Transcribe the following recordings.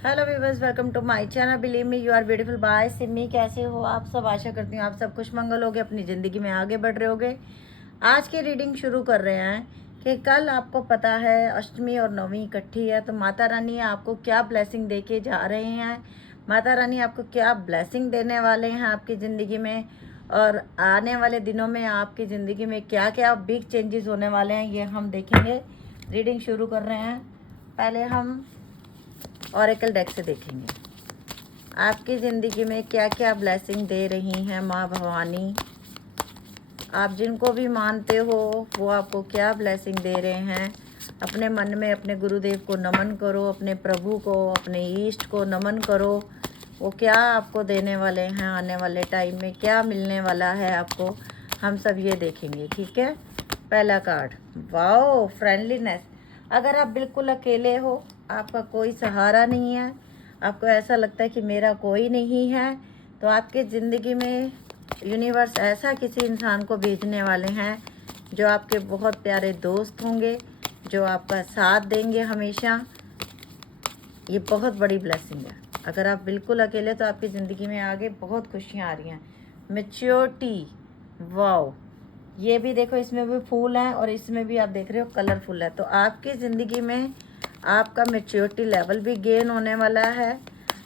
Hello viewers, welcome to my channel. Believe me you are beautiful by Simi. कैसे हो आप सब? आशा करती हूँ आप सब खुश मंगल होगे, अपनी ज़िंदगी में आगे बढ़ रहे होगे। आज की रीडिंग शुरू कर रहे हैं कि कल आपको पता है अष्टमी और नवमी इकट्ठी है, तो माता रानी आपको क्या ब्लेसिंग दे के जा रहे हैं, माता रानी आपको क्या ब्लेसिंग देने वाले हैं आपकी ज़िंदगी में, और आने वाले दिनों में आपकी ज़िंदगी में क्या क्या बिग चेंजेस होने वाले हैं, ये हम देखेंगे। रीडिंग शुरू कर रहे हैं। पहले हम ऑरेकल डेक से देखेंगे आपकी ज़िंदगी में क्या क्या ब्लेसिंग दे रही हैं माँ भवानी। आप जिनको भी मानते हो वो आपको क्या ब्लेसिंग दे रहे हैं। अपने मन में अपने गुरुदेव को नमन करो, अपने प्रभु को, अपने ईष्ट को नमन करो। वो क्या आपको देने वाले हैं, आने वाले टाइम में क्या मिलने वाला है आपको, हम सब ये देखेंगे। ठीक है। पहला कार्ड, वाओ, फ्रेंडलीनेस। अगर आप बिल्कुल अकेले हो, आपका कोई सहारा नहीं है, आपको ऐसा लगता है कि मेरा कोई नहीं है, तो आपके ज़िंदगी में यूनिवर्स ऐसा किसी इंसान को भेजने वाले हैं जो आपके बहुत प्यारे दोस्त होंगे, जो आपका साथ देंगे हमेशा। ये बहुत बड़ी ब्लेसिंग है। अगर आप बिल्कुल अकेले, तो आपकी ज़िंदगी में आगे बहुत खुशियाँ आ रही हैं। मैच्योरिटी, वाओ, ये भी देखो, इसमें भी फूल हैं और इसमें भी आप देख रहे हो कलरफुल है। तो आपकी ज़िंदगी में आपका मैच्योरिटी लेवल भी गेन होने वाला है।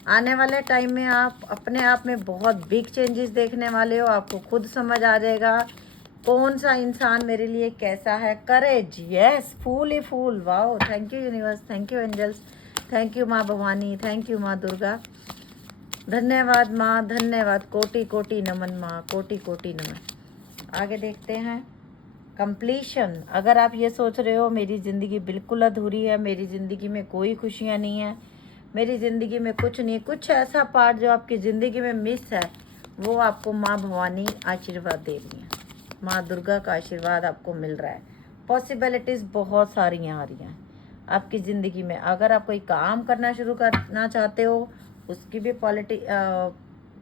आने वाले टाइम में आप अपने आप में बहुत बिग चेंजेस देखने वाले हो। आपको खुद समझ आ जाएगा कौन सा इंसान मेरे लिए कैसा है। करेज, यस, फूल ही फूल। Wow, thank you universe, thank you angels, thank you माँ भवानी, थैंक यू माँ दुर्गा। धन्यवाद माँ, धन्यवाद, कोटि कोटि नमन माँ, कोटि कोटि नमन। आगे देखते हैं। कंप्लीशन। अगर आप ये सोच रहे हो मेरी ज़िंदगी बिल्कुल अधूरी है, मेरी ज़िंदगी में कोई खुशियाँ नहीं है, मेरी ज़िंदगी में कुछ नहीं, कुछ ऐसा पार्ट जो आपकी ज़िंदगी में मिस है, वो आपको माँ भवानी आशीर्वाद दे रही हैं। माँ दुर्गा का आशीर्वाद आपको मिल रहा है। पॉसिबिलिटीज़ बहुत सारी आ रही हैं आपकी ज़िंदगी में। अगर आप कोई काम करना शुरू करना चाहते हो, उसकी भी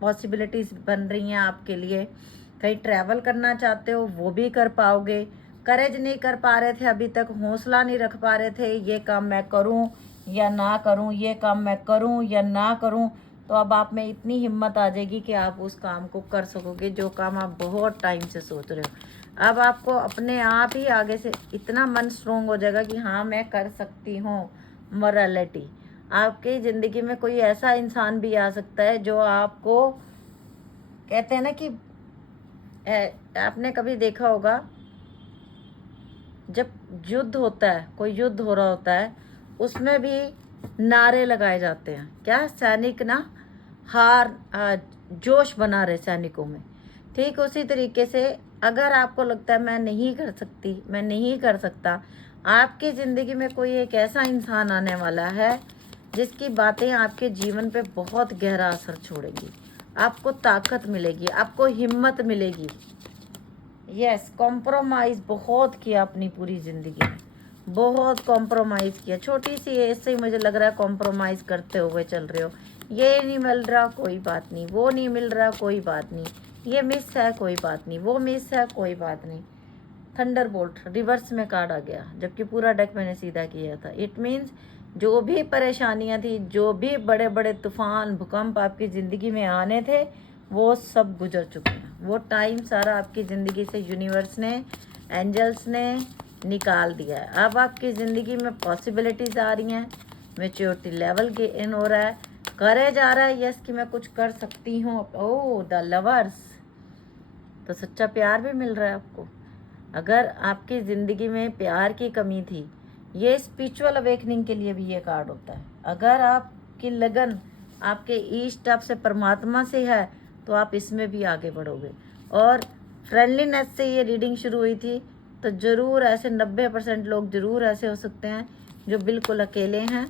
पॉसिबिलिटीज़ बन रही हैं आपके लिए। कहीं ट्रैवल करना चाहते हो, वो भी कर पाओगे। करेज नहीं कर पा रहे थे अभी तक, हौसला नहीं रख पा रहे थे, ये काम मैं करूं या ना करूं, ये काम मैं करूं या ना करूं, तो अब आप में इतनी हिम्मत आ जाएगी कि आप उस काम को कर सकोगे जो काम आप बहुत टाइम से सोच रहे हो। अब आपको अपने आप ही आगे से इतना मन स्ट्रोंग हो जाएगा कि हाँ मैं कर सकती हूँ। मोरालिटी, आपकी ज़िंदगी में कोई ऐसा इंसान भी आ सकता है जो आपको, कहते हैं ना कि आपने कभी देखा होगा जब युद्ध होता है, कोई युद्ध हो रहा होता है, उसमें भी नारे लगाए जाते हैं, क्या सैनिक ना जोश बना रहे सैनिकों में। ठीक उसी तरीके से अगर आपको लगता है मैं नहीं कर सकती, मैं नहीं कर सकता, आपकी ज़िंदगी में कोई एक ऐसा इंसान आने वाला है जिसकी बातें आपके जीवन पे बहुत गहरा असर छोड़ेंगी। आपको ताकत मिलेगी, आपको हिम्मत मिलेगी। यस, कॉम्प्रोमाइज़ बहुत किया अपनी पूरी ज़िंदगी में, बहुत कॉम्प्रोमाइज़ किया। छोटी सी एज से ही मुझे लग रहा है कॉम्प्रोमाइज़ करते हुए चल रहे हो। ये नहीं मिल रहा, कोई बात नहीं, वो नहीं मिल रहा, कोई बात नहीं, ये मिस है, कोई बात नहीं, वो मिस है, कोई बात नहीं। थंडरबोल्ट रिवर्स में कार्ड आ गया, जबकि पूरा डेक मैंने सीधा किया था। इट मीन्स जो भी परेशानियां थी, जो भी बड़े बड़े तूफान भूकंप आपकी ज़िंदगी में आने थे, वो सब गुजर चुके हैं। वो टाइम सारा आपकी ज़िंदगी से यूनिवर्स ने, एंजल्स ने निकाल दिया है। अब आपकी ज़िंदगी में पॉसिबिलिटीज़ आ रही हैं, मेच्योरिटी लेवल गेन हो रहा है, करेज आ रहा है, यस कि मैं कुछ कर सकती हूँ। ओह, द लवर्स, तो सच्चा प्यार भी मिल रहा है आपको। अगर आपकी ज़िंदगी में प्यार की कमी थी, ये स्पिरिचुअल अवेकनिंग के लिए भी ये कार्ड होता है। अगर आपकी लगन आपके ईष्ट आपसे, परमात्मा से है, तो आप इसमें भी आगे बढ़ोगे। और फ्रेंडलीनेस से ये रीडिंग शुरू हुई थी, तो ज़रूर ऐसे 90% लोग ज़रूर ऐसे हो सकते हैं जो बिल्कुल अकेले हैं,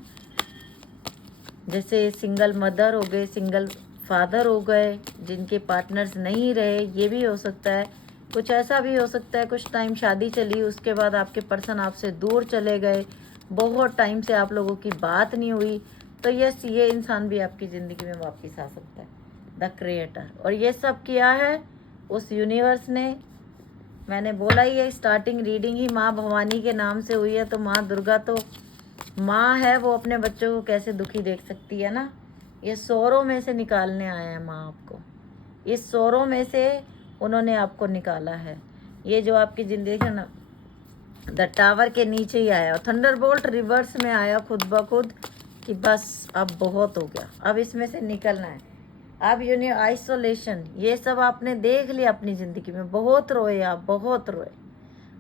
जैसे सिंगल मदर हो गए, सिंगल फादर हो गए, जिनके पार्टनर्स नहीं रहे, ये भी हो सकता है। कुछ ऐसा भी हो सकता है कुछ टाइम शादी चली, उसके बाद आपके पर्सन आपसे दूर चले गए, बहुत टाइम से आप लोगों की बात नहीं हुई, तो यस, ये इंसान भी आपकी ज़िंदगी में वापस आ सकता है। द क्रिएटर, और ये सब किया है उस यूनिवर्स ने। मैंने बोला ही है, स्टार्टिंग रीडिंग ही माँ भवानी के नाम से हुई है, तो माँ दुर्गा तो माँ है वो अपने बच्चों को कैसे दुखी देख सकती है ना। ये सौरों में से निकालने आया है माँ आपको, इस सौरों में से उन्होंने आपको निकाला है। ये जो आपकी जिंदगी है ना, द टावर के नीचे ही आया, थंडरबोल्ट रिवर्स में आया खुद ब खुद कि बस अब बहुत हो गया, अब इसमें से निकलना है। अब आइसोलेशन, ये सब आपने देख लिया अपनी ज़िंदगी में, बहुत रोए आप, बहुत रोए।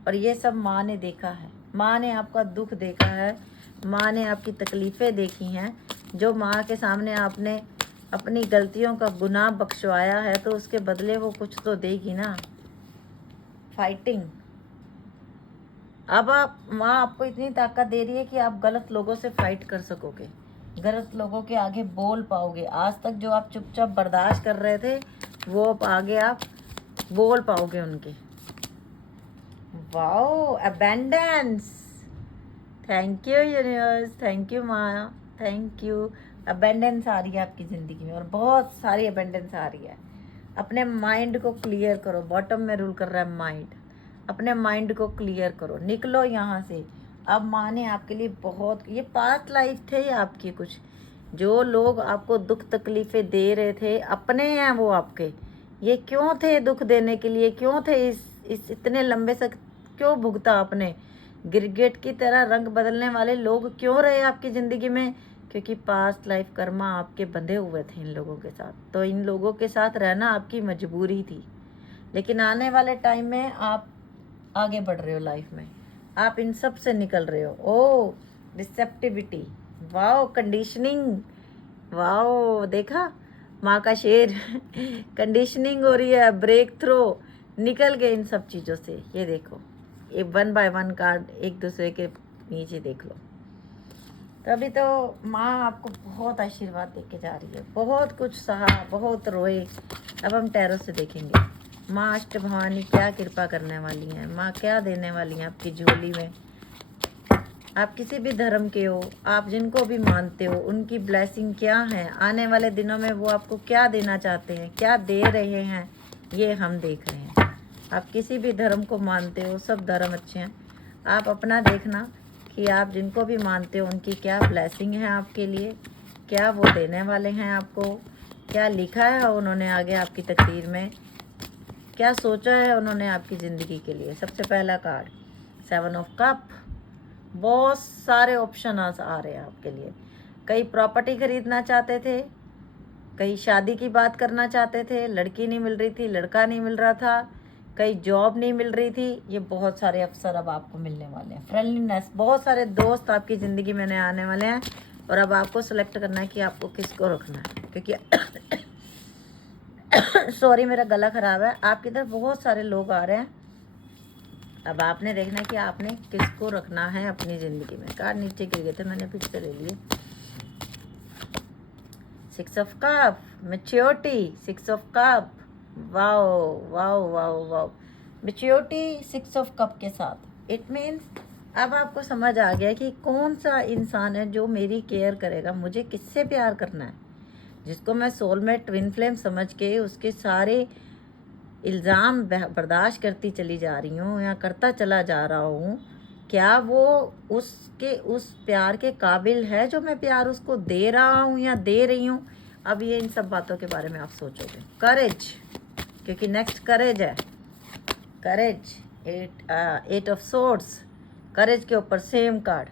और ये सब माँ ने देखा है, माँ ने आपका दुख देखा है, माँ ने आपकी तकलीफ़ें देखी हैं। जो माँ के सामने आपने अपनी गलतियों का गुनाह बख्शवाया है तो उसके बदले वो कुछ तो देगी ना। फाइटिंग। अब आप, माँ आपको इतनी ताकत दे रही है कि आप गलत लोगों से फाइट कर सकोगे, गलत लोगों के आगे बोल पाओगे। आज तक जो आप चुपचाप बर्दाश्त कर रहे थे वो अब आगे आप बोल पाओगे उनके। Wow, abundance. Thank you universe, thank you माँ, थैंक यू। अबेंडेंस आ रही है आपकी ज़िंदगी में और बहुत सारी अबेंडेंस आ रही है। अपने माइंड को क्लियर करो, बॉटम में रूल कर रहा है माइंड। अपने माइंड को क्लियर करो, निकलो यहाँ से। अब माँ ने आपके लिए बहुत, ये पास्ट लाइफ थे आपकी, कुछ जो लोग आपको दुख तकलीफ़ें दे रहे थे अपने हैं वो आपके। ये क्यों थे दुख देने के लिए, क्यों थे इस इतने लंबे से क्यों भुगता आपने। गिरगिट की तरह रंग बदलने वाले लोग क्यों रहे आपकी ज़िंदगी में, क्योंकि पास्ट लाइफ कर्मा आपके बंधे हुए थे इन लोगों के साथ। तो इन लोगों के साथ रहना आपकी मजबूरी थी। लेकिन आने वाले टाइम में आप आगे बढ़ रहे हो लाइफ में, आप इन सब से निकल रहे हो। ओ रिसेप्टिविटी, वाओ, कंडीशनिंग, वाओ, देखा माँ का शेर कंडीशनिंग हो रही है, ब्रेक थ्रो, निकल गए इन सब चीज़ों से। ये देखो, ये 1 बाय 1 कार्ड एक दूसरे के नीचे देख लो। तभी तो माँ आपको बहुत आशीर्वाद दे के जा रही है। बहुत कुछ सहा, बहुत रोए। अब हम टैरो से देखेंगे माँ अष्ट भवानी क्या कृपा करने वाली हैं, माँ क्या देने वाली हैं आपकी झोली में। आप किसी भी धर्म के हो, आप जिनको भी मानते हो, उनकी ब्लेसिंग क्या है आने वाले दिनों में, वो आपको क्या देना चाहते हैं, क्या दे रहे हैं, ये हम देख रहे हैं। आप किसी भी धर्म को मानते हो, सब धर्म अच्छे हैं। आप अपना देखना कि आप जिनको भी मानते हो उनकी क्या ब्लेसिंग है आपके लिए, क्या वो देने वाले हैं आपको, क्या लिखा है उन्होंने आगे आपकी तकदीर में, क्या सोचा है उन्होंने आपकी ज़िंदगी के लिए। सबसे पहला कार्ड 7 ऑफ कप। बहुत सारे ऑप्शन आ रहे हैं आपके लिए। कई प्रॉपर्टी खरीदना चाहते थे, कई शादी की बात करना चाहते थे, लड़की नहीं मिल रही थी, लड़का नहीं मिल रहा था, कई जॉब नहीं मिल रही थी। ये बहुत सारे अवसर अब आपको मिलने वाले हैं। फ्रेंडलीनेस, बहुत सारे दोस्त आपकी ज़िंदगी में नए आने वाले हैं। और अब आपको सेलेक्ट करना है कि आपको किसको रखना है, क्योंकि सॉरी मेरा गला ख़राब है। आपकी तरफ बहुत सारे लोग आ रहे हैं। अब आपने देखना है कि आपने किसको रखना है अपनी ज़िंदगी में। कार्ड नीचे गिर गए थे, मैंने फिर से ले लिए। 6 of cup, maturity, 6 of cup, wow wow wow wow, maturity 6 of cup के साथ। इट मीन्स अब आपको समझ आ गया कि कौन सा इंसान है जो मेरी केयर करेगा, मुझे किससे प्यार करना है, जिसको मैं सोलमेट ट्विन फ्लेम समझ के उसके सारे इल्ज़ाम बर्दाश्त करती चली जा रही हूँ या करता चला जा रहा हूँ। क्या वो उसके उस प्यार के काबिल है जो मैं प्यार उसको दे रहा हूँ या दे रही हूँ। अब ये इन सब बातों के बारे में आप सोचोगे। करेज, क्योंकि नेक्स्ट करेज है। करेज, 8 ऑफ सोर्ड्स, करेज के ऊपर सेम कार्ड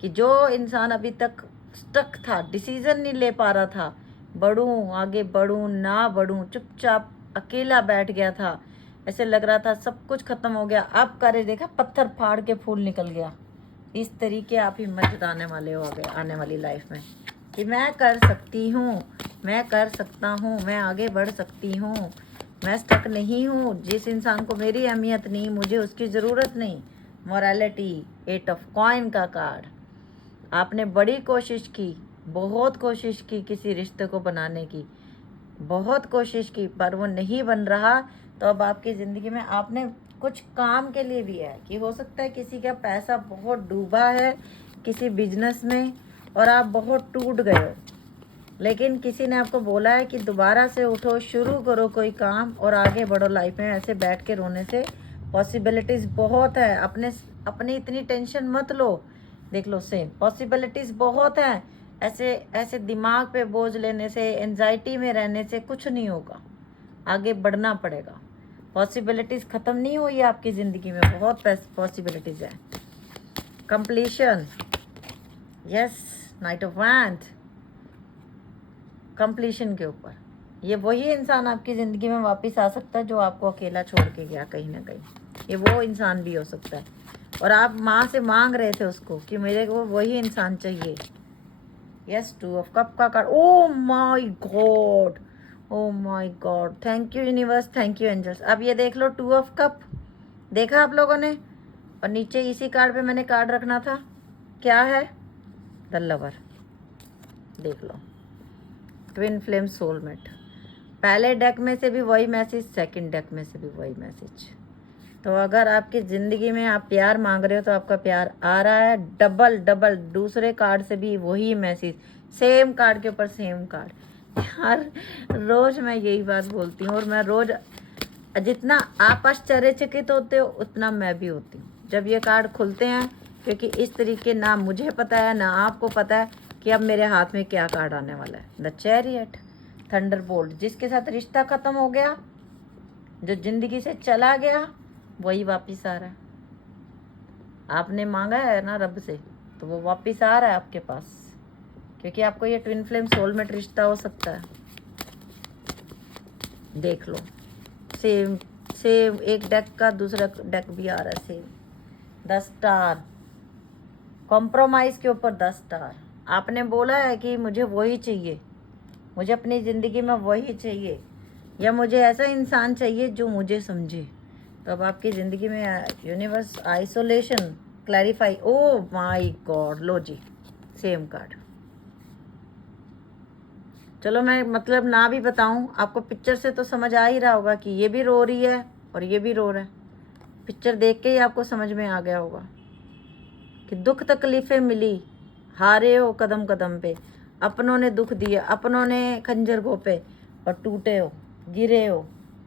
कि जो इंसान अभी तक स्टक था, डिसीज़न नहीं ले पा रहा था, बढ़ूँ आगे बढ़ूँ ना बढ़ूँ, चुपचाप अकेला बैठ गया था, ऐसे लग रहा था सब कुछ ख़त्म हो गया। अब करेज देखा, पत्थर फाड़ के फूल निकल गया। इस तरीके आप हिम्मत जुटाने वाले हो गए आने वाली लाइफ में कि मैं कर सकती हूँ, मैं कर सकता हूँ, मैं आगे बढ़ सकती हूँ, मैं स्टक नहीं हूँ। जिस इंसान को मेरी अहमियत नहीं, मुझे उसकी ज़रूरत नहीं। मोरालिटी, 8 ऑफ कॉइन का कार्ड। आपने बड़ी कोशिश की, बहुत कोशिश की किसी रिश्ते को बनाने की, बहुत कोशिश की, पर वो नहीं बन रहा। तो अब आपकी ज़िंदगी में आपने कुछ काम के लिए भी है कि हो सकता है किसी का पैसा बहुत डूबा है किसी बिजनेस में और आप बहुत टूट गए हो, लेकिन किसी ने आपको बोला है कि दोबारा से उठो, शुरू करो कोई काम और आगे बढ़ो लाइफ में। ऐसे बैठ के रोने से पॉसिबिलिटीज़ बहुत है। अपने इतनी टेंशन मत लो, देख लो सेम पॉसिबिलिटीज बहुत हैं। ऐसे ऐसे दिमाग पे बोझ लेने से, एंजाइटी में रहने से कुछ नहीं होगा, आगे बढ़ना पड़ेगा। पॉसिबिलिटीज खत्म नहीं हुई है आपकी ज़िंदगी में, बहुत पॉसिबिलिटीज है। Completion, yes, night of wand, completion के ऊपर। ये वही इंसान आपकी ज़िंदगी में वापस आ सकता है जो आपको अकेला छोड़ के गया कहीं ना कहीं। ये वो इंसान भी हो सकता है, और आप माँ से मांग रहे थे उसको कि मेरे को वही इंसान चाहिए। यस, 2 ऑफ कप का card. Oh my God, oh my God, thank you universe, thank you angels. अब ये देख लो 2 ऑफ कप, देखा आप लोगों ने, और नीचे इसी कार्ड पे मैंने कार्ड रखना था, क्या है, द लवर। देख लो, ट्विन फ्लेम सोलमेट। पहले डेक में से भी वही मैसेज, सेकंड डेक में से भी वही मैसेज। तो अगर आपकी ज़िंदगी में आप प्यार मांग रहे हो तो आपका प्यार आ रहा है, डबल डबल। दूसरे कार्ड से भी वही मैसेज, सेम कार्ड के ऊपर सेम कार्ड। यार रोज़ मैं यही बात बोलती हूँ, और मैं रोज़, जितना आप आश्चर्यचकित होते हो उतना मैं भी होती हूँ जब ये कार्ड खुलते हैं, क्योंकि इस तरीके ना मुझे पता है ना आपको पता है कि अब मेरे हाथ में क्या कार्ड आने वाला है। The chariot, Thunderbolt. जिसके साथ रिश्ता ख़त्म हो गया, जो ज़िंदगी से चला गया, वही वापस आ रहा है। आपने मांगा है ना रब से, तो वो वापस आ रहा है आपके पास, क्योंकि आपको ये ट्विन फ्लेम सोलमेट रिश्ता हो सकता है। देख लो, सेम सेम एक डेक का दूसरा डेक भी आ रहा है सेम। 10 स्टार, कॉम्प्रोमाइज़ के ऊपर 10 स्टार। आपने बोला है कि मुझे वही चाहिए, मुझे अपनी ज़िंदगी में वही चाहिए, या मुझे ऐसा इंसान चाहिए जो मुझे समझे। तो अब आपकी ज़िंदगी में universe isolation clarify. Oh my God, लो जी, सेम कार्ड। चलो मैं मतलब ना भी बताऊं, आपको पिक्चर से तो समझ आ ही रहा होगा कि ये भी रो रही है और ये भी रो रहा है। पिक्चर देख के ही आपको समझ में आ गया होगा कि दुख तकलीफ़ें मिली, हारे हो कदम कदम पे, अपनों ने दुख दिया, अपनों ने खंजर घोंपे, और टूटे हो, गिरे हो,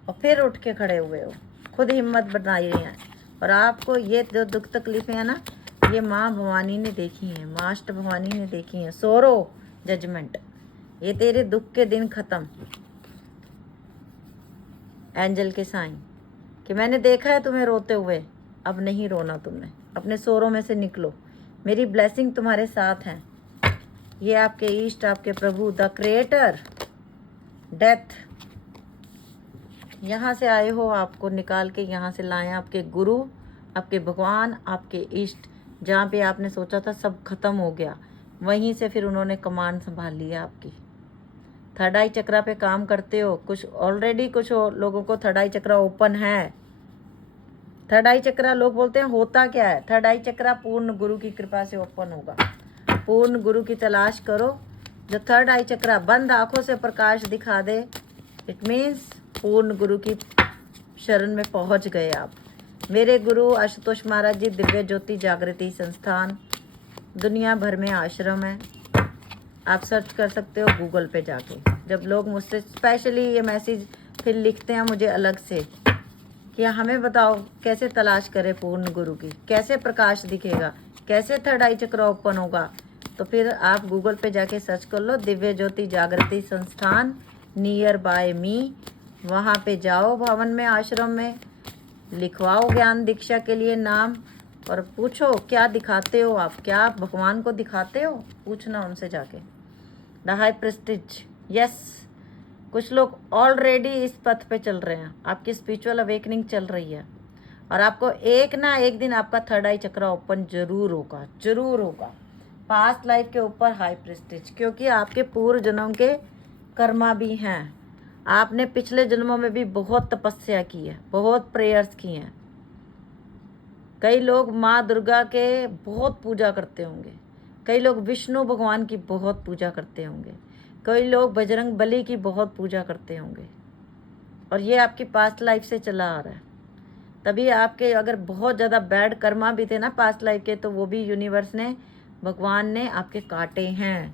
और फिर उठ के खड़े हुए हो, खुद हिम्मत बनाई हैं। और आपको ये जो दुख तकलीफ़ें हैं ना, ये माँ भवानी ने देखी हैं, माँ अष्ट भवानी ने देखी हैं। सोरो, जजमेंट, ये तेरे दुख के दिन ख़त्म। एंजल के साइन कि मैंने देखा है तुम्हें रोते हुए, अब नहीं रोना तुमने, अपने सोरों में से निकलो, मेरी ब्लेसिंग तुम्हारे साथ हैं। ये आपके ईष्ट, आपके प्रभु, द क्रिएटर, डेथ, यहाँ से आए हो, आपको निकाल के यहाँ से लाए आपके गुरु, आपके भगवान, आपके इष्ट। जहाँ पे आपने सोचा था सब खत्म हो गया, वहीं से फिर उन्होंने कमान संभाल लिया आपकी। थर्ड आई चक्रा पे काम करते हो, कुछ ऑलरेडी कुछ लोगों को थर्ड आई चक्रा ओपन है। थर्ड आई चक्रा लोग बोलते हैं होता क्या है, थर्ड आई चक्रा पूर्ण गुरु की कृपा से ओपन होगा। पूर्ण गुरु की तलाश करो, जो थर्ड आई चक्रा बंद आंखों से प्रकाश दिखा दे, इट मीन्स पूर्ण गुरु की शरण में पहुंच गए आप। मेरे गुरु आशुतोष महाराज जी दिव्य ज्योति जागृति संस्थान, दुनिया भर में आश्रम है, आप सर्च कर सकते हो गूगल पे जाके। जब लोग मुझसे स्पेशली ये मैसेज फिर लिखते हैं मुझे अलग से कि हमें बताओ कैसे तलाश करें पूर्ण गुरु की, कैसे प्रकाश दिखेगा, कैसे थर्ड आई चक्र ओपन होगा, तो फिर आप गूगल पे जाके सर्च कर लो दिव्य ज्योति जागृति संस्थान नियर बाय मी। वहाँ पे जाओ, भवन में, आश्रम में, लिखवाओ ज्ञान दीक्षा के लिए नाम, और पूछो क्या दिखाते हो आप, क्या आप भगवान को दिखाते हो, पूछना उनसे जाके। द हाई प्रेस्टिज, यस, कुछ लोग ऑलरेडी इस पथ पे चल रहे हैं, आपकी स्पिरिचुअल अवेकनिंग चल रही है, और आपको एक ना एक दिन आपका थर्ड आई चक्र ओपन जरूर होगा, जरूर होगा। पास्ट लाइफ के ऊपर हाई प्रेस्टिज, क्योंकि आपके पूर्व जन्मों के कर्मा भी हैं। आपने पिछले जन्मों में भी बहुत तपस्या की है, बहुत प्रेयर्स की हैं। कई लोग माँ दुर्गा के बहुत पूजा करते होंगे, कई लोग विष्णु भगवान की बहुत पूजा करते होंगे, कई लोग बजरंग बली की बहुत पूजा करते होंगे, और ये आपकी पास्ट लाइफ से चला आ रहा है। तभी आपके अगर बहुत ज़्यादा बैड कर्मा भी थे ना पास्ट लाइफ के, तो वो भी यूनिवर्स ने, भगवान ने आपके काटे हैं,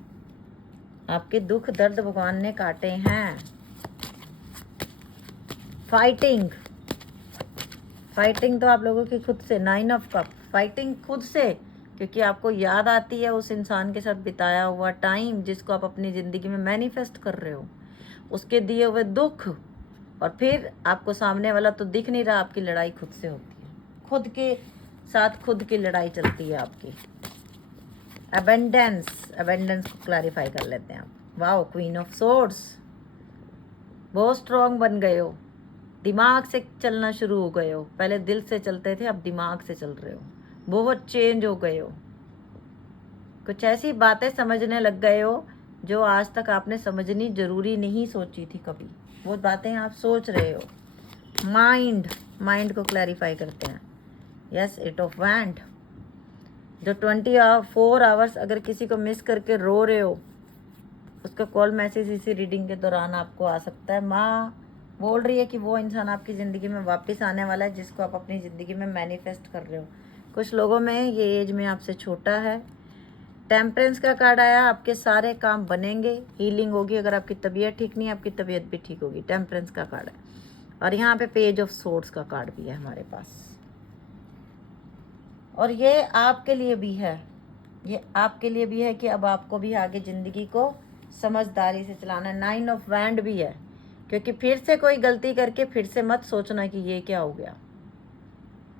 आपके दुख दर्द भगवान ने काटे हैं। फाइटिंग, फाइटिंग तो आप लोगों की खुद से, 9 ऑफ कप, फाइटिंग खुद से, क्योंकि आपको याद आती है उस इंसान के साथ बिताया हुआ टाइम जिसको आप अपनी ज़िंदगी में मैनिफेस्ट कर रहे हो, उसके दिए हुए दुख, और फिर आपको सामने वाला तो दिख नहीं रहा, आपकी लड़ाई खुद से होती है, खुद के साथ खुद की लड़ाई चलती है आपकी। अबेंडेंस को क्लैरिफाई कर लेते हैं आप। वाओ, क्वीन ऑफ सोर्ड्स, बहुत स्ट्रॉन्ग बन गए हो, दिमाग से चलना शुरू हो गए हो, पहले दिल से चलते थे अब दिमाग से चल रहे हो, बहुत चेंज हो गए हो, कुछ ऐसी बातें समझने लग गए हो जो आज तक आपने समझनी जरूरी नहीं सोची थी कभी, वो बातें आप सोच रहे हो। माइंड को क्लैरिफाई करते हैं। यस, 8 ऑफ वैंड, जो 24 आवर्स अगर किसी को मिस करके रो रहे हो, उसका कॉल मैसेज इसी रीडिंग के दौरान आपको आ सकता है। माँ बोल रही है कि वो इंसान आपकी ज़िंदगी में वापस आने वाला है जिसको आप अपनी ज़िंदगी में मैनिफेस्ट कर रहे हो। कुछ लोगों में ये एज में आपसे छोटा है। टेम्परेंस का कार्ड आया, आपके सारे काम बनेंगे, हीलिंग होगी। अगर आपकी तबीयत ठीक नहीं है, आपकी तबीयत भी ठीक होगी। टेम्परेंस का कार्ड है। और यहाँ पे पेज ऑफ सोर्ड्स का कार्ड भी है हमारे पास, और ये आपके लिए भी है, ये आपके लिए भी है कि अब आपको भी आगे ज़िंदगी को समझदारी से चलाना है। 9 ऑफ वैंड भी है, क्योंकि फिर से कोई गलती करके फिर से मत सोचना कि ये क्या हो गया।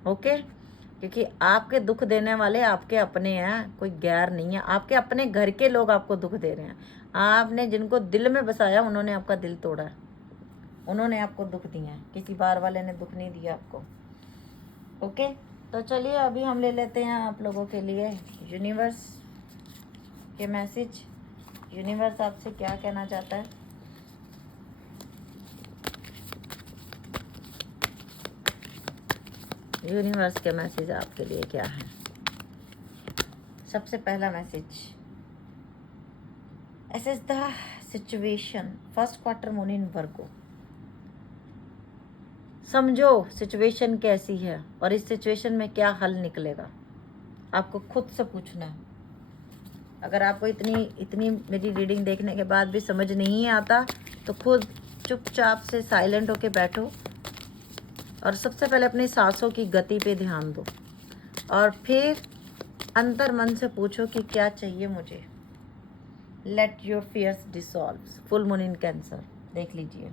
ओके, क्योंकि आपके दुख देने वाले आपके अपने हैं, कोई गैर नहीं है। आपके अपने घर के लोग आपको दुख दे रहे हैं। आपने जिनको दिल में बसाया उन्होंने आपका दिल तोड़ा है, उन्होंने आपको दुख दिया है, किसी बार वाले ने दुख नहीं दिया आपको। ओके, तो चलिए अभी हम ले लेते हैं आप लोगों के लिए यूनिवर्स के मैसेज। यूनिवर्स आपसे क्या कहना चाहता है? यूनिवर्स के मैसेज आपके लिए क्या है? सबसे पहला message, assess the situation, first quarter moon in Virgo. समझो सिचुएशन कैसी है और इस सिचुएशन में क्या हल निकलेगा, आपको खुद से पूछना है। अगर आपको इतनी मेरी रीडिंग देखने के बाद भी समझ नहीं आता तो खुद चुपचाप से साइलेंट होके बैठो और सबसे पहले अपनी सांसों की गति पे ध्यान दो, और फिर अंतर मन से पूछो कि क्या चाहिए मुझे। Let your fears dissolve, full moon in Cancer. देख लीजिए,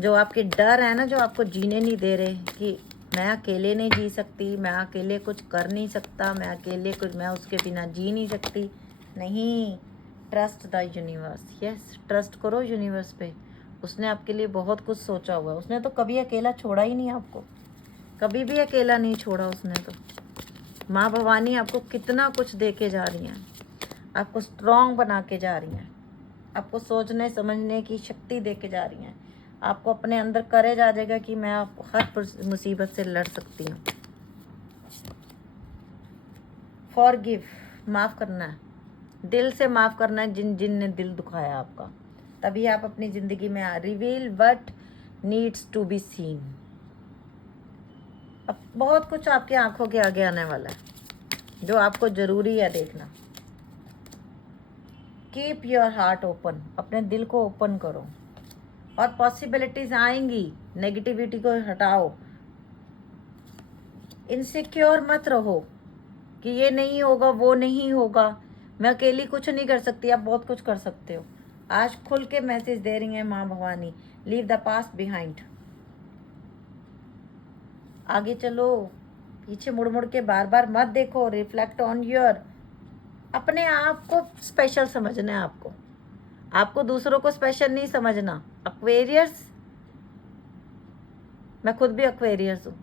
जो आपके डर है ना, जो आपको जीने नहीं दे रहे कि मैं अकेले नहीं जी सकती, मैं अकेले कुछ कर नहीं सकता, मैं उसके बिना जी नहीं सकती। नहीं, trust the universe. Yes, trust करो यूनिवर्स पे। उसने आपके लिए बहुत कुछ सोचा हुआ है। उसने तो कभी अकेला छोड़ा ही नहीं आपको, कभी भी अकेला नहीं छोड़ा उसने तो। माँ भवानी आपको कितना कुछ दे के जा रही हैं, आपको स्ट्रॉन्ग बना के जा रही हैं, आपको सोचने समझने की शक्ति दे के जा रही हैं। आपको अपने अंदर करेज आ जाएगा कि मैं हर मुसीबत से लड़ सकती हूँ। फॉरगिव, माफ़ करना है, दिल से माफ़ करना है जिन जिन ने दिल दुखाया आपका। तभी आप अपनी ज़िंदगी में reveal what needs to be seen. अब बहुत कुछ आपकी आंखों के आगे आने वाला है जो आपको ज़रूरी है देखना। कीप योर हार्ट ओपन, अपने दिल को ओपन करो और पॉसिबिलिटीज आएंगी। नेगेटिविटी को हटाओ, इनसिक्योर मत रहो कि ये नहीं होगा, वो नहीं होगा, मैं अकेली कुछ नहीं कर सकती। आप बहुत कुछ कर सकते हो। आज खुल के मैसेज दे रही हैं माँ Bhavani, leave the past behind. आगे चलो, पीछे मुड़ मुड़ के बार बार मत देखो। रिफ्लेक्ट ऑन योर, अपने आप को स्पेशल समझना है आपको दूसरों को स्पेशल नहीं समझना। एक्वेरियस, मैं खुद भी एक्वेरियस हूँ।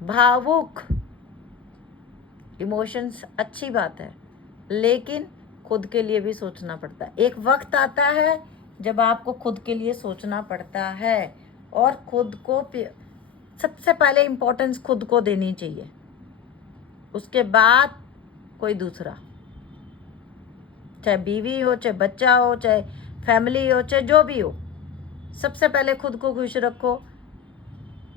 भावुक, इमोशंस अच्छी बात है, लेकिन खुद के लिए भी सोचना पड़ता है। एक वक्त आता है जब आपको खुद के लिए सोचना पड़ता है, और खुद को सबसे पहले इम्पोर्टेंस खुद को देनी चाहिए, उसके बाद कोई दूसरा, चाहे बीवी हो, चाहे बच्चा हो, चाहे फैमिली हो, चाहे जो भी हो। सबसे पहले खुद को खुश रखो,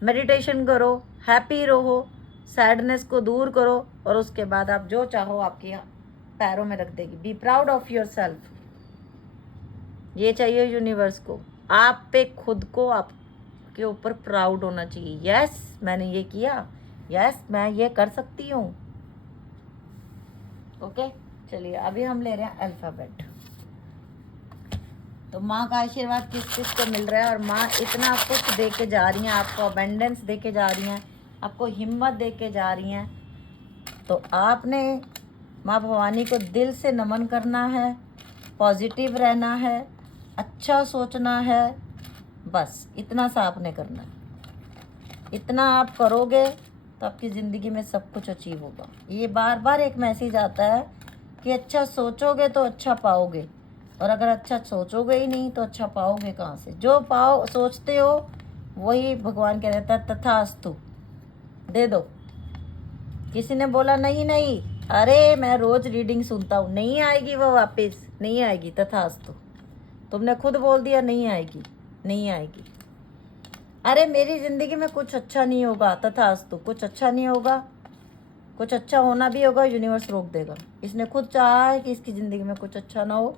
मेडिटेशन करो, हैप्पी रहो, सैडनेस को दूर करो, और उसके बाद आप जो चाहो आपके पैरों में रख देगी। Be proud of your self, ये चाहिए यूनिवर्स को। आप पे खुद को, आपके ऊपर प्राउड होना चाहिए। यस, मैंने ये किया, यस मैं ये कर सकती हूँ। ओके चलिए अभी हम ले रहे हैं अल्फ़ाबेट। तो माँ का आशीर्वाद किस किस को मिल रहा है, और माँ इतना कुछ दे के जा रही हैं आपको, अबेंडेंस दे के जा रही हैं आपको, हिम्मत दे के जा रही हैं। तो आपने माँ भवानी को दिल से नमन करना है, पॉजिटिव रहना है, अच्छा सोचना है, बस इतना सा आपने करना है। इतना आप करोगे तो आपकी ज़िंदगी में सब कुछ अचीव होगा। ये बार बार एक मैसेज आता है कि अच्छा सोचोगे तो अच्छा पाओगे, और अगर अच्छा सोचोगे ही नहीं तो अच्छा पाओगे कहाँ से। जो पाओ सोचते हो वही भगवान कह देता है तथास्तु, दे दो। किसी ने बोला नहीं नहीं, अरे मैं रोज़ रीडिंग सुनता हूँ, नहीं आएगी वो वापस, नहीं आएगी, तथास्तु। तुमने खुद बोल दिया नहीं आएगी, नहीं आएगी। अरे मेरी ज़िंदगी में कुछ अच्छा नहीं होगा, तथास्तु, कुछ अच्छा नहीं होगा। कुछ अच्छा होना भी होगा, यूनिवर्स रोक देगा। इसने खुद चाहा है कि इसकी ज़िंदगी में कुछ अच्छा ना हो,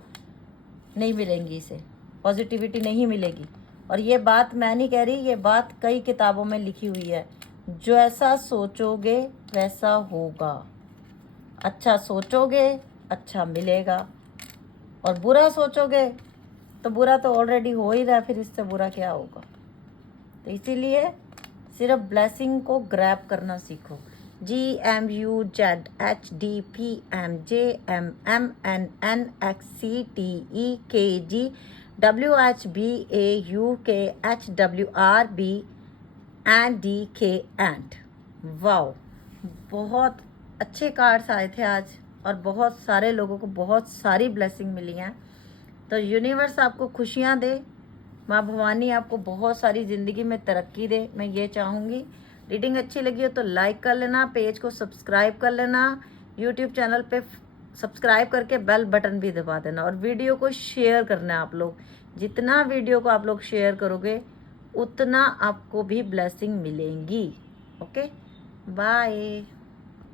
नहीं मिलेंगी इसे, पॉजिटिविटी नहीं मिलेगी। और ये बात मैं नहीं कह रही, ये बात कई किताबों में लिखी हुई है। जो ऐसा सोचोगे वैसा होगा। अच्छा सोचोगे अच्छा मिलेगा, और बुरा सोचोगे तो बुरा तो ऑलरेडी हो ही रहा है, फिर इससे बुरा क्या होगा। तो इसीलिए सिर्फ ब्लेसिंग को ग्रैब करना सीखो। GMUZHDPMJMMNXCTEKG WHBAUKHWRB वाओ, बहुत अच्छे कार्ड्स आए थे आज, और बहुत सारे लोगों को बहुत सारी ब्लेसिंग मिली हैं। तो यूनिवर्स आपको खुशियाँ दे, माँ भवानी आपको बहुत सारी ज़िंदगी में तरक्की दे, मैं ये चाहूँगी। रीडिंग अच्छी लगी हो तो लाइक कर लेना, पेज को सब्सक्राइब कर लेना, यूट्यूब चैनल पे सब्सक्राइब करके बेल बटन भी दबा देना, और वीडियो को शेयर करना है आप लोग। जितना वीडियो को आप लोग शेयर करोगे उतना आपको भी ब्लेसिंग मिलेंगी। Okay bye.